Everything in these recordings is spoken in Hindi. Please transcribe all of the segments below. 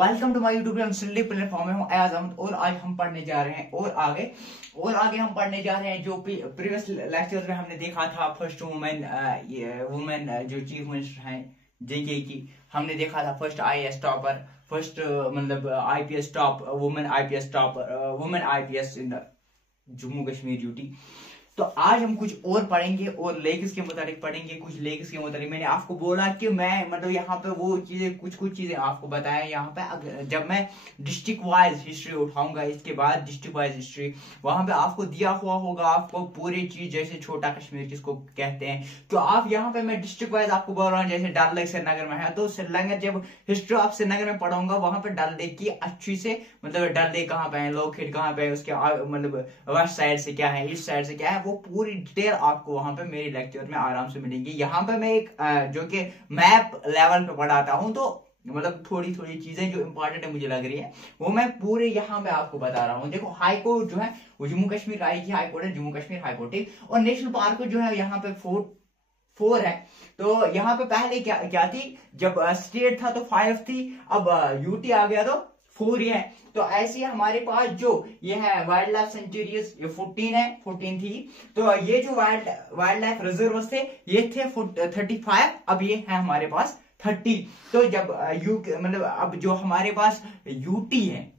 Welcome to my YouTube channel platform में हूं अयाज अहमद और आज हम पढ़ने जा रहे हैं और आगे हम पढ़ने जा रहे हैं जो प्रीवियस लेक्चर्स में हमने देखा था। फर्स्ट वुमेन जो चीफ मिनिस्टर हैं जेके की, हमने देखा था फर्स्ट आईएएस टॉपर, फर्स्ट मतलब IPS top women IPS topper, women IPS in Jammu Kashmir UT. तो आज हम कुछ और पढ़ेंगे और लेग्स के मुताबिक पढ़ेंगे, कुछ लेग्स के मुताबिक। मैंने आपको बोला कि मैं मतलब यहाँ पे वो चीजें कुछ चीजें आपको बताया। यहाँ पे जब मैं डिस्ट्रिक्ट वाइज हिस्ट्री उठाऊंगा, इसके बाद डिस्ट्रिक्ट वाइज हिस्ट्री वहां पे आपको दिया हुआ होगा, आपको पूरी चीज जैसे छोटा कश्मीर किसको कहते हैं। तो आप यहाँ पे मैं डिस्ट्रिक्ट वाइज आपको बोल रहा हूँ, जैसे डल लेक श्रीनगर में है तो श्रीनगर, जब हिस्ट्री ऑफ श्रीनगर में पढ़ाऊंगा वहां पे डल लेक की अच्छी से मतलब डल लेक कहाँ पे है, लोकहेड कहाँ पे है, उसके मतलब वेस्ट साइड से क्या है, ईस्ट साइड से क्या है, वो पूरी डिटेल आपको वहां पे मेरे लेक्चर में आराम से मिलेंगी। यहाँ पे मैं एक जो कि मैप लेवल पे पढ़ाता हूँ, तो मतलब थोड़ी थोड़ी चीजें जो इंपॉर्टेंट है मुझे लग रही है वो मैं पूरे यहाँ पे आपको बता रहा हूँ। देखो हाई कोर्ट जो है वो जम्मू कश्मीर आई की हाई कोर्ट है, जम्मू कश्मीर हाई कोर्ट, ठीक। और नेशनल पार्क जो है यहाँ पे 4 है। तो यहाँ पे पहले क्या थी, जब स्टेट था तो 5 थी, अब यूटी आ गया तो 4 है। तो ऐसे हमारे पास जो ये है वाइल्ड लाइफ सेंचुरीज, ये 14 है, 14 थी। तो ये जो वाइल्ड लाइफ रिजर्व थे ये थे 35, अब ये है हमारे पास 30। तो जब मतलब अब जो हमारे पास यूटी है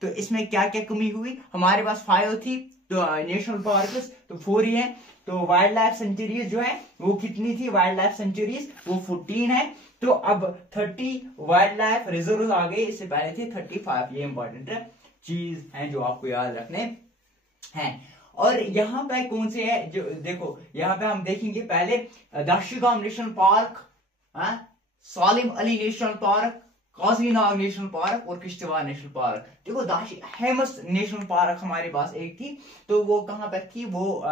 तो इसमें क्या क्या कमी हुई, हमारे पास 5 थी तो नेशनल पार्क तो 4 ही है। तो वाइल्ड लाइफ सेंचुरीज जो है वो कितनी थी, वाइल्ड लाइफ सेंचुरीज वो 14 है। तो अब 30 वाइल्ड लाइफ रिजर्व आ गए, इससे पहले थे 35। ये इंपॉर्टेंट चीज है जो आपको याद रखने हैं। और यहाँ पे कौन से है जो देखो, यहाँ पे हम देखेंगे पहले Dachigam national park, Salim Ali national park, Kazinag national park और किश्तवाड़ नेशनल पार्क। देखो हेमस नेशनल पार्क हमारे पास एक थी, तो वो कहां पे थी, वो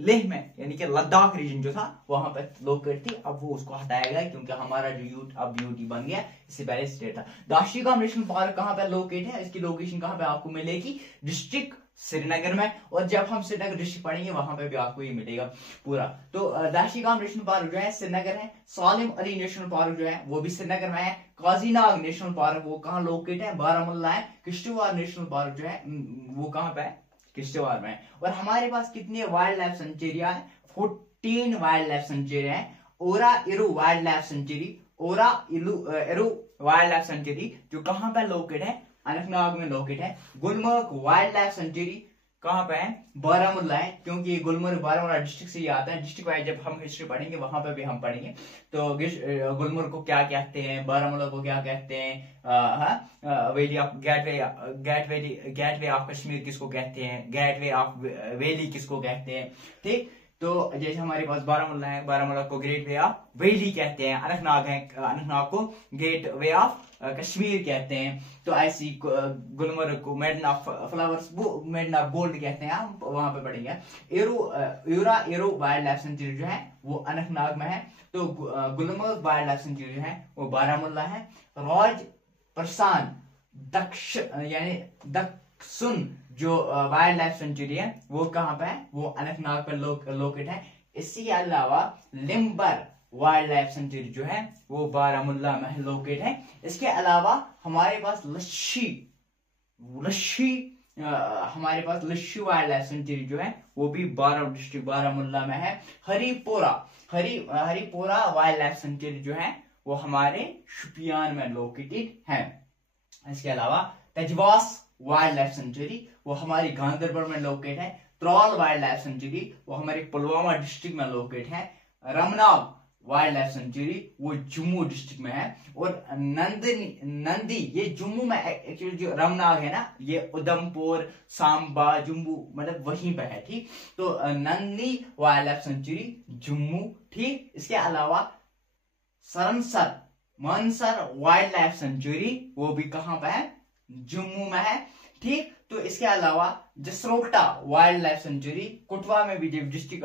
लेह में यानी कि लद्दाख रीजन जो था वहां पे लोकेट थी। अब वो उसको हटाया गया क्योंकि हमारा जो अब यूटी बन गया, इससे पहले स्टेट था। दाशिगाम नेशनल पार्क कहां पे लोकेट है, इसकी लोकेशन कहां पे आपको मिलेगी, डिस्ट्रिक्ट श्रीनगर में। और जब हम श्रीनगर डिस्ट्रिक्ट पढ़ेंगे वहां पे भी आपको ये मिलेगा पूरा। तो दाशिगाम नेशनल पार्क जो है श्रीनगर है, सालिम अली नेशनल पार्क जो है वो भी श्रीनगर में है, काजीनाग नेशनल पार्क वो कहाँ लोकेट है, बारामुल्ला है, किश्तवाड़ नेशनल पार्क जो है वो कहाँ पे है, किश्तवाड़ में है। और हमारे पास कितनी वाइल्ड लाइफ सेंचुरिया है, 14 वाइल्ड लाइफ सेंचुरी है। ओरा इरू वाइल्ड लाइफ सेंचुरी, ओरा इरू वाइल्ड लाइफ सेंचुरी जो कहाँ पे लोकेट है, अनंतनाग में लोकेट है। गुलमर्ग वाइल्ड लाइफ सेंचुरी कहां पे है, बारामुल्ला है, क्योंकि गुलमर्ग बारामुल्ला डिस्ट्रिक्ट से ही आता है। डिस्ट्रिक्ट वाइज जब हम हिस्ट्री पढ़ेंगे वहां पे भी हम पढ़ेंगे। तो गुलमर्ग को क्या कहते हैं, बारामुल्ला को क्या कहते हैं, valley of gateway of Kashmir किसको कहते हैं, गेटवे ऑफ वैली किसको कहते हैं, ठीक। तो जैसे हमारे पास बारामुल्ला है, बारामुल्ला को ग्रेट वे ऑफ वैली कहते हैं, अनंतनाग है, अनंतनाग को गेट वे ऑफ कश्मीर कहते हैं। तो ऐसी गुलमर्ग को मेडन ऑफ फ्लावर्स, वो मेडन ऑफ गोल्ड कहते हैं, हम वहां पे पढ़ेंगे। एरो वाइल्ड लाइफ सेंचुरी जो है वो अनंतनाग में है। तो गुलमर्ग वाइल्ड लाइफ सेंचुरी जो है वो बारामुल्ला है। राज प्रसान दक्ष यानी दक्षुन जो वाइल्ड लाइफ सेंचुरी है वो कहां पे है, वो अनंतनाग पर लोकेट है। इसके अलावा लिम्बर वाइल्ड लाइफ सेंचुरी जो है वो बारामुल्ला में लोकेट है। इसके अलावा हमारे पास लस्सी हमारे पास लस्सी वाइल्ड लाइफ सेंचुरी जो है वो भी डिस्ट्रिक्ट बारामुल्ला में है। हरिपोरा वाइल्ड लाइफ सेंचुरी जो है वो हमारे शुपियान में लोकेटेड है। इसके अलावा तजवास वाइल्ड लाइफ सेंचुरी वो हमारी गांधरबल में लोकेट है। त्रौल वाइल्ड लाइफ सेंचुरी वो हमारे पुलवामा डिस्ट्रिक्ट में लोकेट है। रमनाग वाइल्ड लाइफ सेंचुरी वो जम्मू डिस्ट्रिक्ट में है। और नंदी ये जम्मू में, एक्चुअली जो रमनाग है ना ये उधमपुर सांबा जम्मू मतलब वहीं पे है, ठीक। तो Nandi wild life sanctuary Jammu, ठीक। इसके अलावा मानसर वाइल्ड लाइफ सेंचुरी वो भी कहां पे है, जम्मू में है, ठीक। तो इसके अलावा जसरोटा वाइल्ड लाइफ सेंचुरी कुटवा में भी, डिस्ट्रिक्ट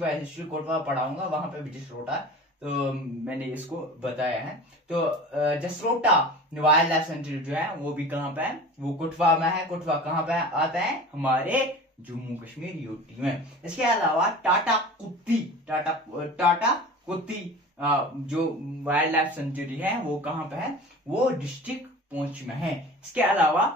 वाइज हिस्ट्री कुटवा पढ़ाऊंगा वहां पे भी जसरोटा, तो मैंने इसको बताया है। तो जसरोटा वाइल्ड लाइफ सेंचुरी जो है वो भी कहां पे है, वो कुटवा में है। कुटवा कहां पे आता है, हमारे जम्मू कश्मीर यूटी में। इसके अलावा टाटा कुत्ती जो वाइल्ड लाइफ सेंचुरी है वो कहाँ पे है, वो डिस्ट्रिक्ट पुंछ में है। इसके अलावा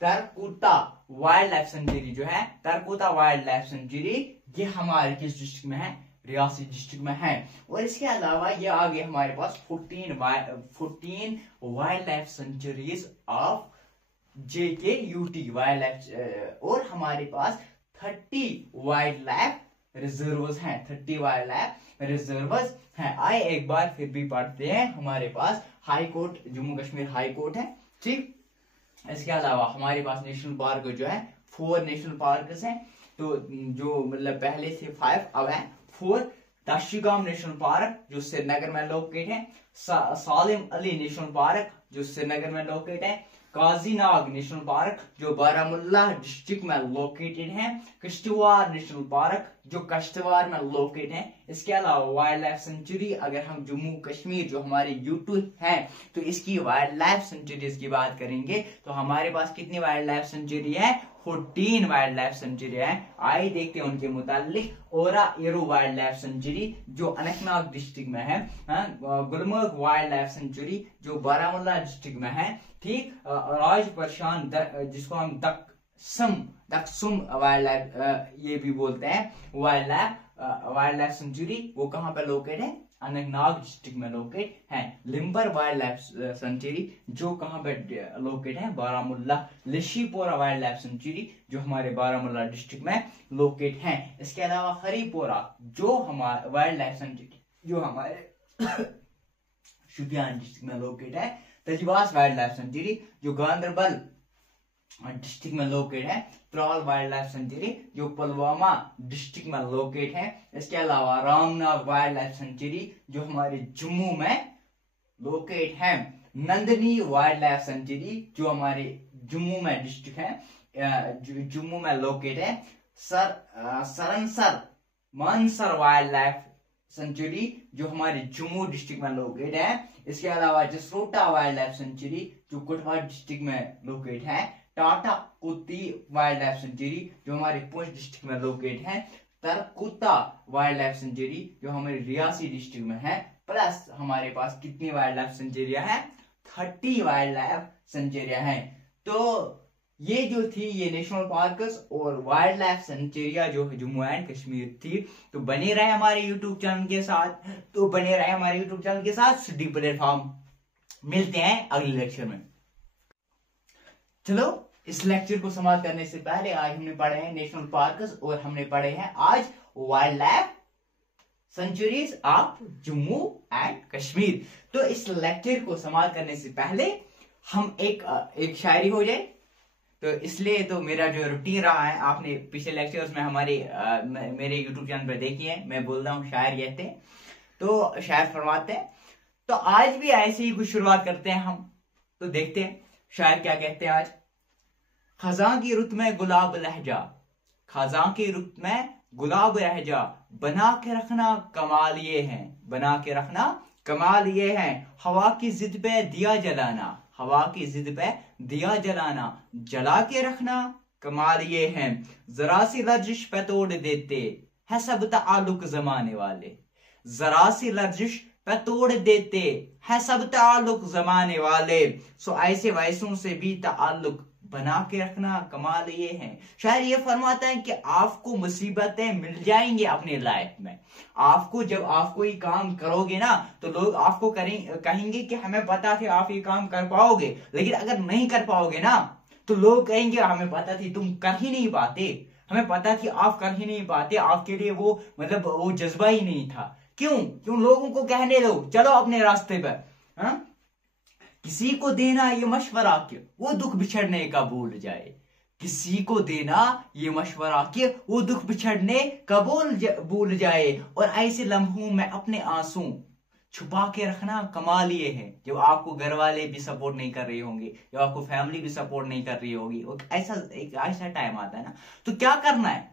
तरकुता वाइल्ड लाइफ सेंचुरी जो है, तरकुता वाइल्ड लाइफ सेंचुरी, ये हमारे किस डिस्ट्रिक्ट में है, रियासी डिस्ट्रिक्ट में है। और इसके अलावा ये आगे हमारे पास 14 wild life sanctuaries of JKUT wild life, और हमारे पास 30 वाइल्ड लाइफ रिजर्व्स हैं, 30 वाइल्ड लाइफ रिजर्व्स हैं। आए एक बार फिर भी पढ़ते हैं। हमारे पास high court, Jammu Kashmir high court है, ठीक। इसके अलावा हमारे पास नेशनल पार्क जो है 4 नेशनल पार्क हैं। तो जो मतलब पहले से 5 अब है 4। दाशिगाम नेशनल पार्क जो श्रीनगर में लोकेट है, सालिम अली नेशनल पार्क जो श्रीनगर में लोकेट है, काजीनाग नेशनल पार्क जो बारामुल्ला डिस्ट्रिक्ट में लोकेटेड है, किश्तवाड़ नेशनल पार्क जो किश्तवाड़ में लोकेटेड है। इसके अलावा वाइल्ड लाइफ सेंचुरी, अगर हम जम्मू कश्मीर जो हमारे यूट्यूब है तो इसकी वाइल्ड लाइफ सेंचुरीज की बात करेंगे तो हमारे पास कितनी वाइल्ड लाइफ सेंचुरी है, 14 वाइल्ड लाइफ सेंचुरी है। आइए देखते हैं उनके मुतालिक। ओरा एरो वाइल्ड लाइफ सेंचुरी जो अनंतनाग डिस्ट्रिक्ट में है, गुलमर्ग वाइल्ड लाइफ सेंचुरी जो बारामुल्ला डिस्ट्रिक्ट में है, ठीक। राज परेशान जिसको हम दक्सुम वाइल्ड लाइफ ये भी बोलते हैं, वाइल्ड लाइफ सेंचुरी वो कहाँ पे लोकेट है, अनंतनाग डिस्ट्रिक्ट में लोकेट है। लिम्बर वाइल्ड लाइफ सेंचुरी जो कहाँ पे लोकेट है, बारामुल्ला। लिशीपोरा वाइल्ड लाइफ सेंचुरी जो हमारे बारामुल्ला डिस्ट्रिक्ट में लोकेट है। इसके अलावा हरीपोरा जो हमारे वाइल्ड लाइफ सेंचुरी जो हमारे शुपियान डिस्ट्रिक्ट में लोकेट है। तजवास वाइल्ड लाइफ सेंचुरी जो गांधरबल डिस्ट्रिक्ट में लोकेट है। त्राल वाइल्ड लाइफ सेंचुरी जो पुलवामा डिस्ट्रिक्ट में लोकेट है। इसके अलावा रामनाग वाइल्ड लाइफ सेंचुरी जो हमारे जम्मू में लोकेट है। नंदनी वाइल्ड लाइफ सेंचुरी जो हमारे जम्मू में डिस्ट्रिक्ट है, जम्मू में लोकेट है। सरनसर मानसर वाइल्ड लाइफ सेंचुरी जो हमारे जम्मू डिस्ट्रिक्ट में लोकेट है। इसके अलावा जसरोटा वाइल्ड लाइफ सेंचुरी जो कठुआ डिस्ट्रिक्ट में लोकेट है। टाटा कुत्ती वाइल्ड लाइफ सेंचुरी जो हमारे पुंछ डिस्ट्रिक्ट में लोकेट है। तरकुता वाइल्ड लाइफ सेंचुरी जो हमारे रियासी डिस्ट्रिक्ट में है। प्लस हमारे पास कितनी वाइल्ड लाइफ सेंचुरियां हैं, 30 वाइल्ड लाइफ सेंचुरियां हैं। तो ये जो थी ये नेशनल पार्क्स और वाइल्ड लाइफ सेंचुरिया जो जम्मू एंड कश्मीर थी। तो बने रहे हमारे यूट्यूब चैनल के साथ, स्टडी प्लेटफॉर्म। मिलते हैं अगले लेक्चर में। चलो इस लेक्चर को समाप्त करने से पहले आज हमने पढ़े हैं नेशनल पार्क्स और हमने पढ़े हैं आज wild life sanctuaries of Jammu and Kashmir. तो इस लेक्चर को समाप्त करने से पहले हम एक शायरी हो जाए, तो इसलिए तो मेरा जो रूटीन रहा है आपने पिछले लेक्चर्स में हमारे मेरे यूट्यूब चैनल पर देखी है, मैं बोल रहा हूँ शायर कहते हैं तो शायर फरमाते हैं। तो आज भी ऐसे ही कुछ शुरुआत करते हैं हम। तो देखते हैं शायर क्या कहते हैं आज। खजां की रुत में गुलाब लहजा, खजां की रुत में गुलाब लहजा, बना के रखना कमाल ये है, बना के रखना कमाल ये है। हवा की जिद पे दिया जलाना, हवा की जिद पे दिया जलाना, जला के रखना कमाल ये है। जरा सी लर्जिश पे तोड़ देते है सब ताल्लुक जमाने वाले, जरा सी लर्जिश पे तोड़ देते है सब ताल्लुक जमाने वाले। सो ऐसे वैसों से भी ताल्लुक बना के रखना कमाल ये है। शायर ये फरमाता है कि आपको मुसीबतें मिल जाएंगी अपने लाइफ में। आपको जब आप कोई काम करोगे ना तो लोग आपको कहेंगे कि हमें पता था आप ये काम कर पाओगे, लेकिन अगर नहीं कर पाओगे ना तो लोग कहेंगे हमें पता थी तुम कर ही नहीं पाते, हमें पता थी आप कर ही नहीं पाते, आपके लिए वो मतलब वो जज्बा ही नहीं था। क्यों लोगों को कहने दो, चलो अपने रास्ते पर। हाँ, किसी को देना ये मशवरा कि वो दुख बिछड़ने का भूल जाए, किसी को देना ये मशवरा कि वो दुख बिछड़ने का भूल जाए। और ऐसे लम्हों में अपने आंसू छुपा के रखना कमाल ये है। जब आपको घर वाले भी सपोर्ट नहीं कर रहे होंगे, जब आपको फैमिली भी सपोर्ट नहीं कर रही होगी, ऐसा टाइम आता है ना, तो क्या करना है,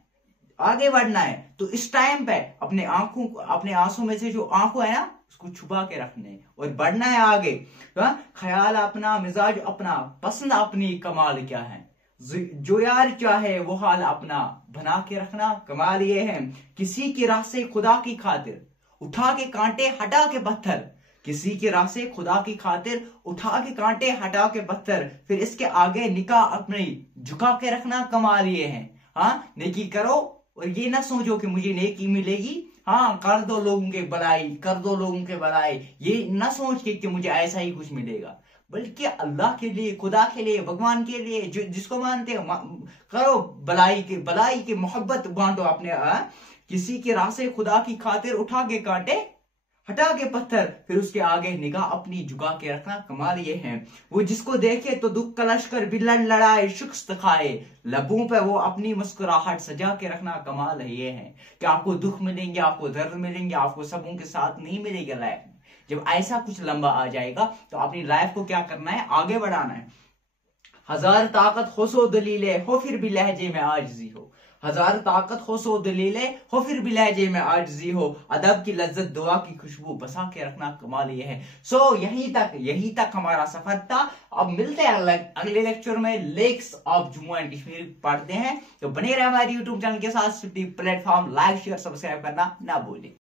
आगे बढ़ना है। तो इस टाइम पे अपने आंसू में से जो आंखों है ना उसको छुपा के रखने और बढ़ना है आगे। तो ख्याल अपना, मिजाज अपना, पसंद अपनी, कमाल क्या है। जो यार चाहे वो हाल अपना, बना के रखना कमाल ये है। किसी की राह से खुदा की खातिर उठा के कांटे हटा के पत्थर, किसी के राह से खुदा की खातिर उठा के कांटे हटा के पत्थर, फिर इसके आगे निकाह अपनी झुका के रखना कमाल ये है। हाँ, नेकी करो और ये ना सोचो कि मुझे नेकी मिलेगी, हाँ कर दो लोगों के भलाई, कर दो लोगों के भलाई, ये ना सोच के कि मुझे ऐसा ही कुछ मिलेगा, बल्कि अल्लाह के लिए, खुदा के लिए, भगवान के लिए, जो जिसको मानते हो करो, भलाई की मोहब्बत बांटो अपने। किसी के राह से खुदा की खातिर उठा के कांटे हटा के पत्थर, फिर उसके आगे निगाह अपनी झुका के रखना कमाल ये है। वो जिसको देखे तो दुख का लश्कर भी लड़ाए, शिकस्त खाए, लबों पे वो अपनी मुस्कुराहट सजा के रखना कमाल ये है। कि आपको दुख मिलेंगे, आपको दर्द मिलेंगे, आपको सबों के साथ नहीं मिलेगा लाइफ में। जब ऐसा कुछ लंबा आ जाएगा तो अपनी लाइफ को क्या करना है, आगे बढ़ाना है। हजार ताकत हो सो दलीले हो फिर भी लहजे में आजिज़ी हो, हजार ताकत हो सो दलीले हो फिर भी लहजे में आजिज़ी हो, अदब की लज्जत दुआ की खुशबू बसा के रखना कमाल ये है। सो यहीं तक हमारा सफर था। अब मिलते हैं अगले लेक्चर में, lakes of Jammu and Kashmir पढ़ते हैं। तो बने रहे हमारे यूट्यूब चैनल के साथ, प्लेटफॉर्म लाइक शेयर सब्सक्राइब करना ना भूलें।